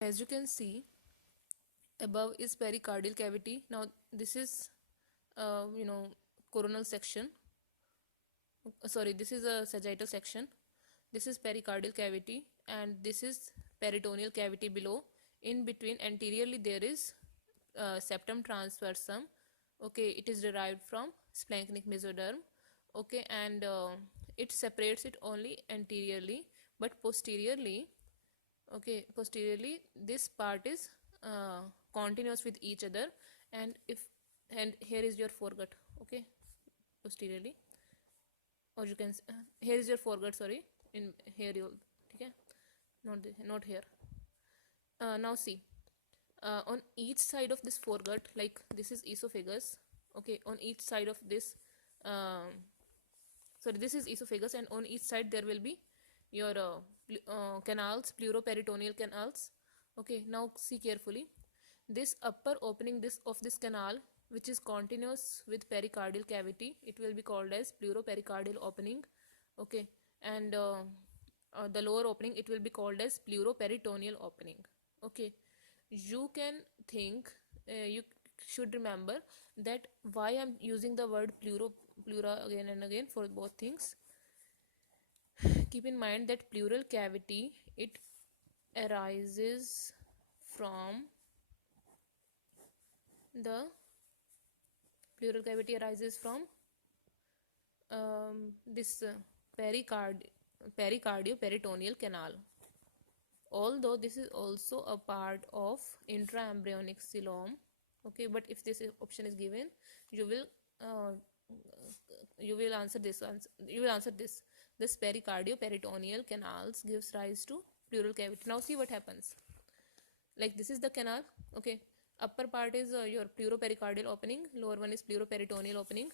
As you can see, above is pericardial cavity. Now this is coronal section. Sorry, this is a sagittal section. This is pericardial cavity, and this is peritoneal cavity below. In between, anteriorly there is septum transversum. Okay, it is derived from splanchnic mesoderm. Okay, and it separates it only anteriorly, but posteriorly, okay, posteriorly this part is continuous with each other, and if and here is your foregut. Okay, posteriorly, or you can here is your foregut, sorry, in here you, okay, not here. Now see, on each side of this foregut, like this is esophagus. Okay, on each side of this, sorry, this is esophagus, and on each side there will be your canals, pleuroperitoneal canals. Okay, now see carefully, this upper opening this of this canal, which is continuous with pericardial cavity, it will be called as pleuropericardial opening. Okay, and the lower opening, it will be called as pleuroperitoneal opening. Okay, you can think, you should remember that why I'm using the word pleura again and again for both things. Keep in mind that pleural cavity, it arises from the this pericardio-peritoneal canal. Although this is also a part of intraembryonic coelom. Okay, but if this option is given, you will uh, answer this you will answer this pericardio-peritoneal canals gives rise to pleural cavity. Now see what happens. Like this is the canal. Okay, upper part is your pleuropericardial opening, lower one is pleuroperitoneal opening.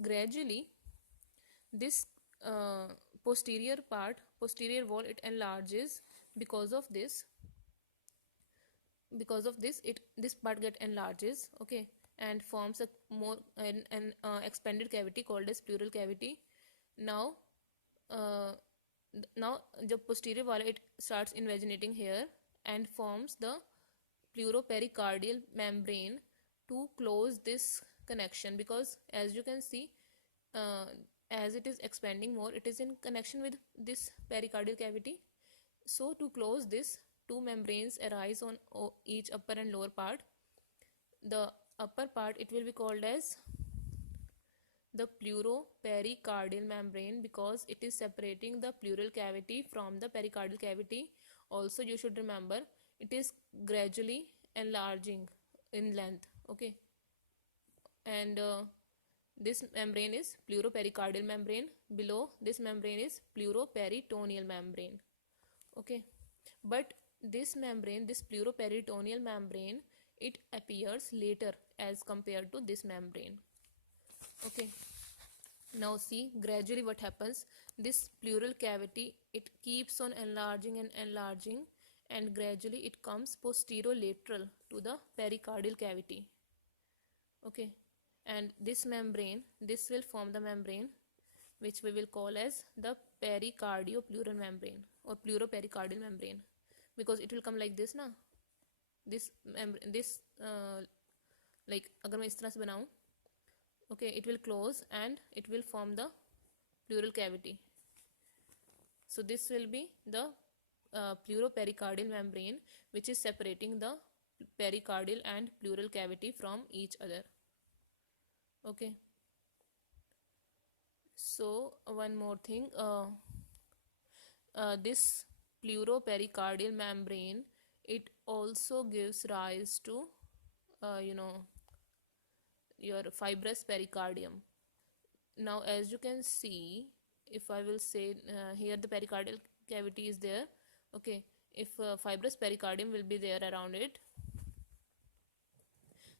Gradually this posterior wall, it enlarges. Because of this, this part get enlarges. Okay, and forms a more an expanded cavity called as pleural cavity. Now the posterior wall, it starts invaginating here and forms the pleuropericardial membrane to close this connection, because as you can see, uh, as it is expanding more, it is in connection with this pericardial cavity. So to close this, two membranes arise on each upper and lower part. The upper part, it will be called as the pleuropericardial membrane, because it is separating the pleural cavity from the pericardial cavity. Also you should remember, it is gradually enlarging in length. Okay, and this membrane is pleuropericardial membrane. Below this membrane is pleuroperitoneal membrane. Okay, but this membrane, this pleuroperitoneal membrane, it appears later as compared to this membrane. Okay, now see gradually what happens. This pleural cavity, it keeps on enlarging and enlarging, and gradually it comes posterolateral to the pericardial cavity. Okay, and this membrane, this will form the membrane which we will call as the pericardio-pleural membrane or pleuropericardial membrane, because it will come like this na. This like अगर मैं इस तरह से बनाऊं, okay, it will close and it will form the pleural cavity. So this will be the pleuropericardial membrane, which is separating the pericardial and pleural cavity from each other. Okay, so one more thing, this pleuropericardial membrane, it also gives rise to your fibrous pericardium. Now as you can see, if I will say here the pericardial cavity is there. Okay, if fibrous pericardium will be there around it.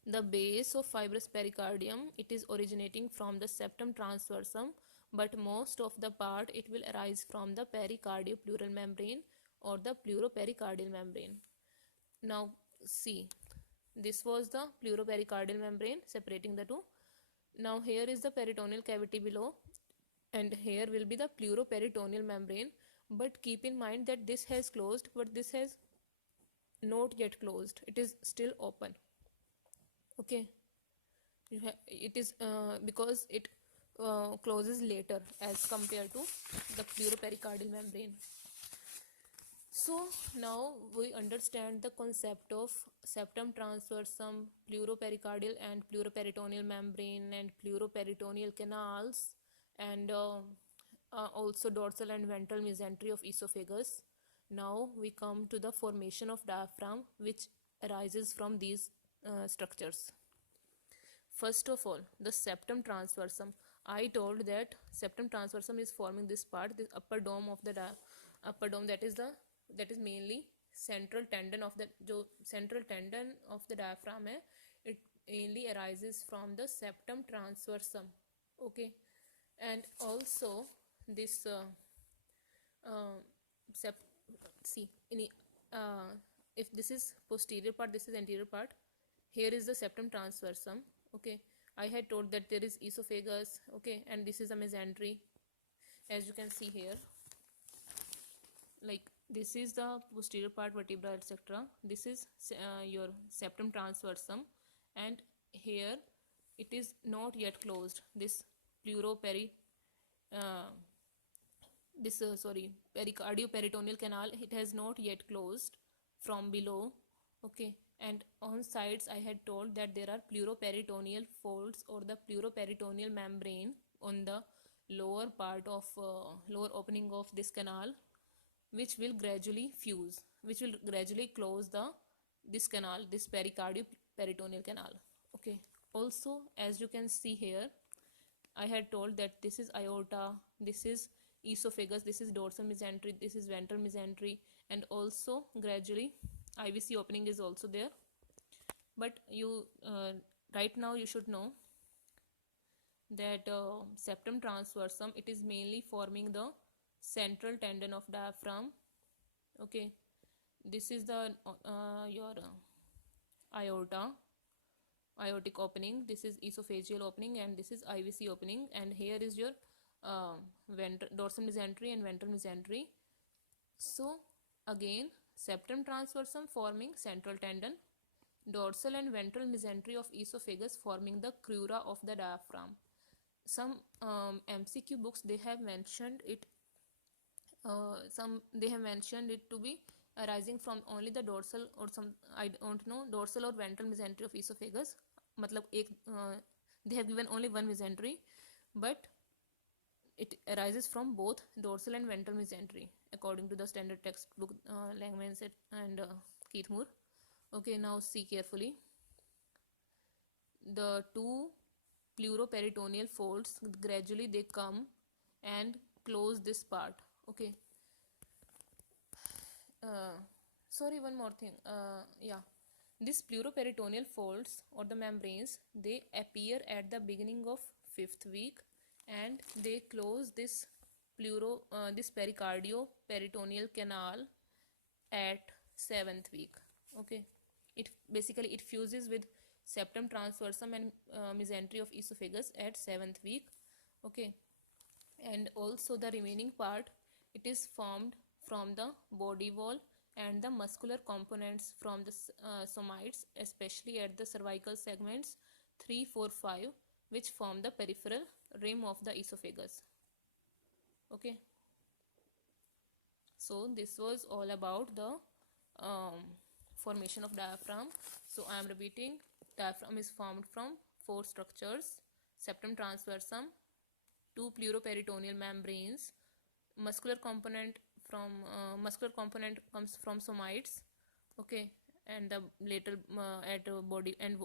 The base of fibrous pericardium, it is originating from the septum transversum, but most of the part, it will arise from the pericardio-pleural membrane or the pleuropericardial membrane. Now see, this was the pleuropericardial membrane separating the two. Now here is the peritoneal cavity below, and here will be the pleuroperitoneal membrane. But keep in mind that this has closed, but this has not yet closed, it is still open. Okay, it is because it closes later as compared to the pleuropericardial membrane. So now we understand the concept of septum transversum, pleuropericardial and pleuroperitoneal membrane, and pleuroperitoneal canals, and also dorsal and ventral mesentery of esophagus. Now we come to the formation of diaphragm, which arises from these structures. First of all, the septum transversum. I told that septum transversum is forming this part, this upper dome of the upper dome, that is mainly central tendon of the central tendon of the diaphragm hai, it mainly arises from the septum transversum. Okay, and also this uh, sept see in uh, if this is posterior part, this is anterior part, here is the septum transversum. Okay, I had told that there is esophagus. Okay, and this is a mesentery, as you can see here. Like this is the posterior part, vertebra, etc. This is your septum transversum, and here it is not yet closed. This pleuroperi this sorry pericardioperitoneal canal, it has not yet closed from below. Okay, and on sides I had told that there are pleuroperitoneal folds or the pleuroperitoneal membrane on the lower part of lower opening of this canal, which will gradually fuse, which will gradually close the this canal, this pericardioperitoneal canal. Okay, also as you can see here, I had told that this is aorta, this is esophagus, this is dorsal mesentery, this is ventral mesentery, and also gradually IVC opening is also there. But you right now you should know that septum transversum, it is mainly forming the central tendon of diaphragm. Okay, this is the your aorta, aortic opening, this is esophageal opening, and this is IVC opening, and here is your dorsal mesentery and ventral mesentery. So again, septum transversum forming central tendon, dorsal and ventral mesentery of esophagus forming the crura of the diaphragm. Some MCQ books, they have mentioned it to be arising from only the dorsal or some, I don't know, dorsal or ventral mesentery of esophagus. Matlab they have given only one mesentery, but it arises from both dorsal and ventral mesentery according to the standard textbook, Langman and Keith Moore. Okay, now see carefully. The two pleuroperitoneal folds, gradually they come and close this part. Okay, sorry, one more thing. Yeah, these pleuroperitoneal folds or the membranes, they appear at the beginning of 5th week, and they close this this pericardioperitoneal canal at 7th week. Okay, it basically it fuses with septum transversum and mesentery of esophagus at 7th week. Okay, and also the remaining part, it is formed from the body wall and the muscular components from the somites, especially at the cervical segments 3, 4, 5, which form the peripheral rim of the esophagus. Okay, so this was all about the formation of diaphragm. So I am repeating, diaphragm is formed from 4 structures: septum transversum, 2 pleuroperitoneal membranes, muscular component comes from somites. Okay, and the lateral at body and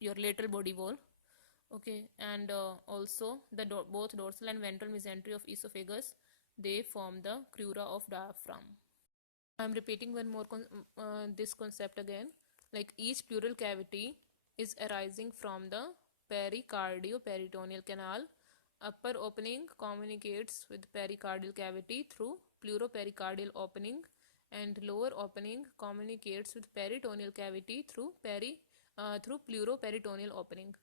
your lateral body wall. Okay, and also the both dorsal and ventral mesentery of esophagus, they form the crura of diaphragm. I'm repeating one more this concept again. Like each pleural cavity is arising from the pericardioperitoneal canal. Upper opening communicates with pericardial cavity through pleuropericardial opening, and lower opening communicates with peritoneal cavity through pleuroperitoneal opening.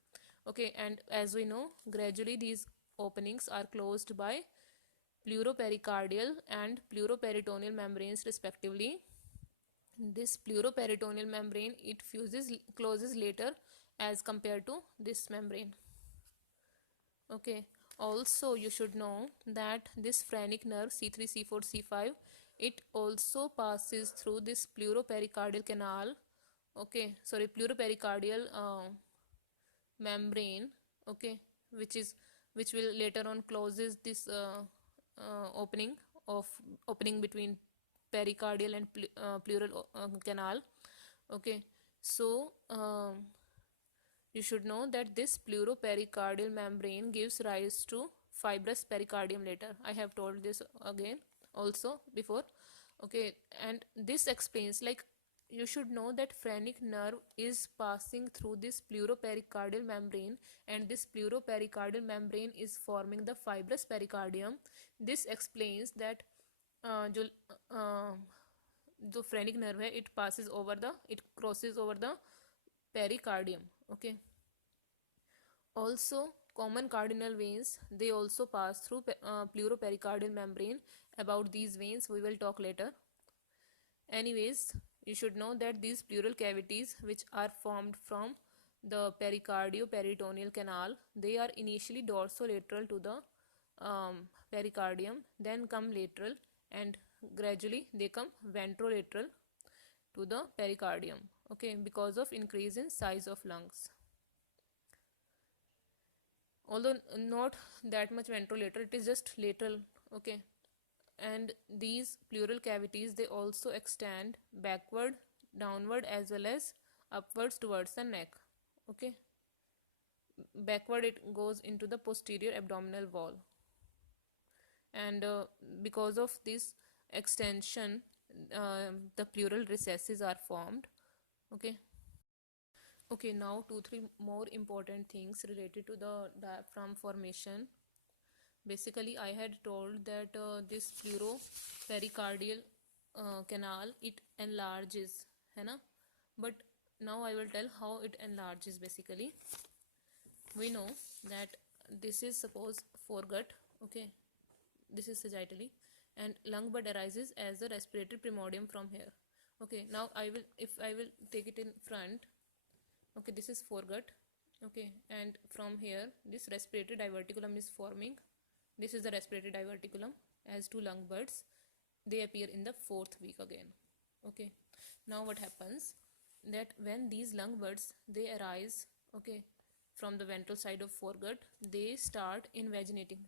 Okay, and as we know, gradually these openings are closed by pleuropericardial and pleuroperitoneal membranes respectively. this pleuroperitoneal membrane, it closes later as compared to this membrane. Okay, also you should know that this phrenic nerve C3, C4, C5, it also passes through this pleuropericardial canal. Okay, sorry, pleuropericardial membrane. Okay, which will later on closes this opening of opening between pericardial and pleural canal. Okay, so you should know that this pleuropericardial membrane gives rise to fibrous pericardium later. I have told this again also before. Okay, and this explains, like, you should know that phrenic nerve is passing through this pleuropericardial membrane, and this pleuropericardial membrane is forming the fibrous pericardium. This explains that जो जो phrenic nerve है, it crosses over the pericardium. Okay, also common cardinal veins, they also pass through pleuropericardial membrane. About these veins we will talk later. Anyways, you should know that these pleural cavities which are formed from the pericardio-peritoneal canal, they are initially dorsolateral to the pericardium, then come lateral, and gradually they come ventrolateral to the pericardium. Okay, because of increase in size of lungs, although not that much ventrolateral, it is just lateral. Okay, and these pleural cavities, they also extend backward, downward, as well as upwards towards the neck. Okay, backward it goes into the posterior abdominal wall, and because of this extension, the pleural recesses are formed. Okay, okay, now 2-3 more important things related to the diaphragm formation. Basically, I had told that this pleuropericardial canal, it enlarges, है ना? But now I will tell how it enlarges. Basically, we know that this is suppose foregut. Okay, this is sagittally, and lung bud arises as the respiratory primordium from here. Okay, now if I will take it in front. Okay, this is foregut. Okay, and from here this respiratory diverticulum is forming. This is the respiratory diverticulum as two lung buds. They appear in the 4th week again. Okay, now what happens, that when these lung buds, they arise, okay, from the ventral side of foregut, they start invaginating.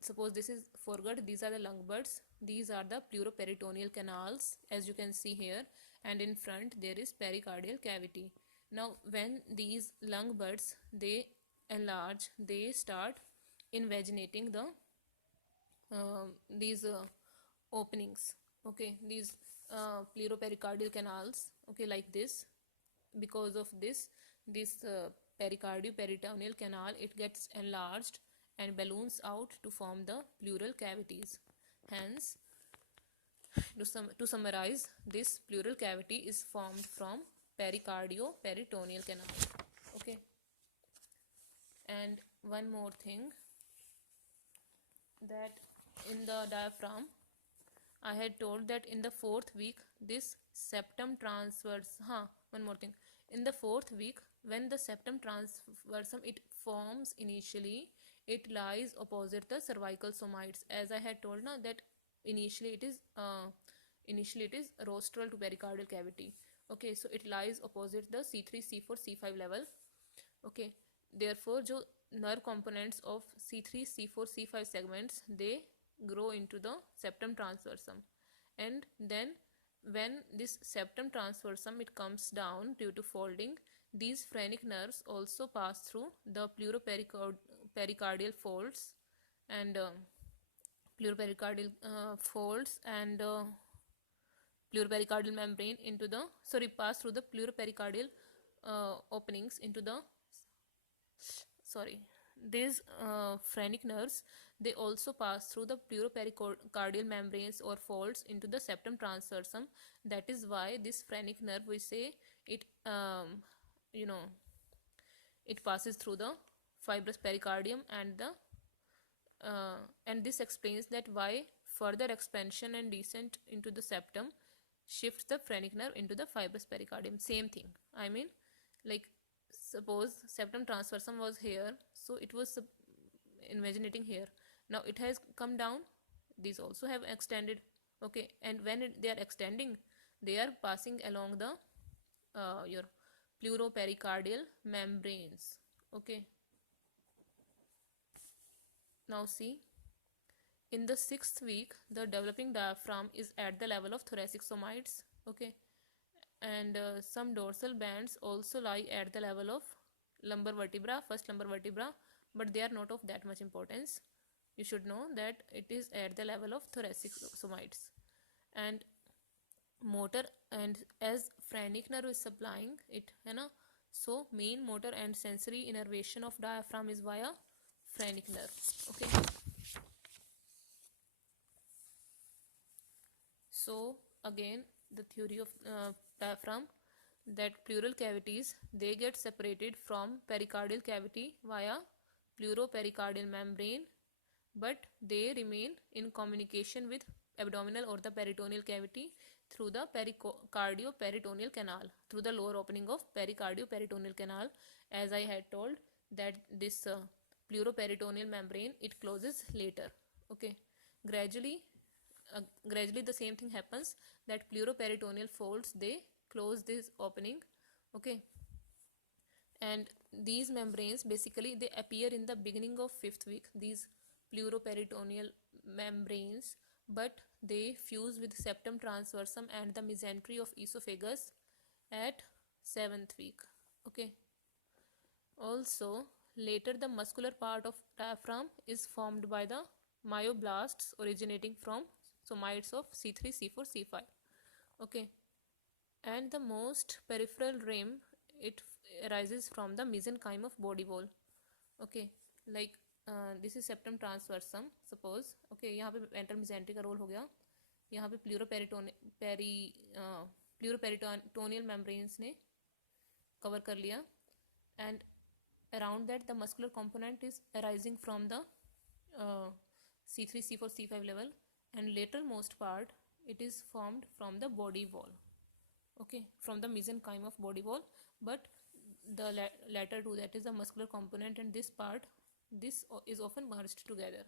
Suppose this is foregut, these are the lung buds, these are the pleuroperitoneal canals, as you can see here, and in front there is pericardial cavity. Now when these lung buds, they enlarge, they start invaginating the these openings. Okay, these pleuropericardial canals. Okay, like this. Because of this pericardio-peritoneal canal, it gets enlarged and balloons out to form the pleural cavities. Hence, to summarize, this pleural cavity is formed from pericardio-peritoneal canal. Okay, and one more thing, that in the diaphragm, I had told that in the 4th week this septum transverse. One more thing. In the 4th week, when the septum transversum it forms initially, it lies opposite the cervical somites. As I had told now that initially it is rostral to pericardial cavity. Okay, so it lies opposite the C3, C4, C5 level. Okay, therefore, जो nerve components of C3, C4, C5 segments, they grow into the septum transversum, and then when this septum transversum it comes down due to folding, these phrenic nerves also pass through the pleuropericardial folds and pleuropericardial membrane into the pass through the pleuropericardial openings into the these phrenic nerves, they also pass through the pleuropericardial membranes or folds into the septum transversum. That is why this phrenic nerve, we say it it passes through the fibrous pericardium, and this explains that why further expansion and descent into the septum shifts the phrenic nerve into the fibrous pericardium. Same thing. I mean, like, suppose septum transversum was here, so it was invaginating here. Now it has come down. These also have extended. Okay, and when they are extending, they are passing along the your pleuropericardial membranes. Okay. Now see, in the 6th week, the developing diaphragm is at the level of thoracic somites. Okay, and some dorsal bands also lie at the level of lumbar vertebra, first lumbar vertebra, but they are not of that much importance. You should know that it is at the level of thoracic somites. And motor, and as phrenic nerve is supplying it, है ना, so main motor and sensory innervation of diaphragm is via phrenic nerve. Okay, so again the theory of diaphragm, that pleural cavities, they get separated from pericardial cavity via pleuropericardial membrane, but they remain in communication with abdominal or the peritoneal cavity through the pericardio-peritoneal canal, through the lower opening of pericardio-peritoneal canal. As I had told, that this pleuroperitoneal membrane, it closes later. Okay, gradually the same thing happens, that pleuroperitoneal folds, they close this opening. Okay, and these membranes basically they appear in the beginning of 5th week, these pleuroperitoneal membranes, but they fuse with septum transversum and the mesentery of esophagus at 7th week. Okay, also later the muscular part of diaphragm is formed by the myoblasts originating from somites of C3, C4, C5. Okay, and the most peripheral rim, it arises from the mesenchyme of body wall. Okay, like this is septum transversum suppose. Okay, यहाँ पे ventral mesentery का role हो गया, यहाँ पे pleuroperitoneal membranes ने cover कर लिया, and around that the muscular component is arising from the C3, C4, C5 level, and later most part it is formed from the body wall. Okay, from the mesenchyme of body wall, but the latter two, that is the muscular component and this part, this is often merged together.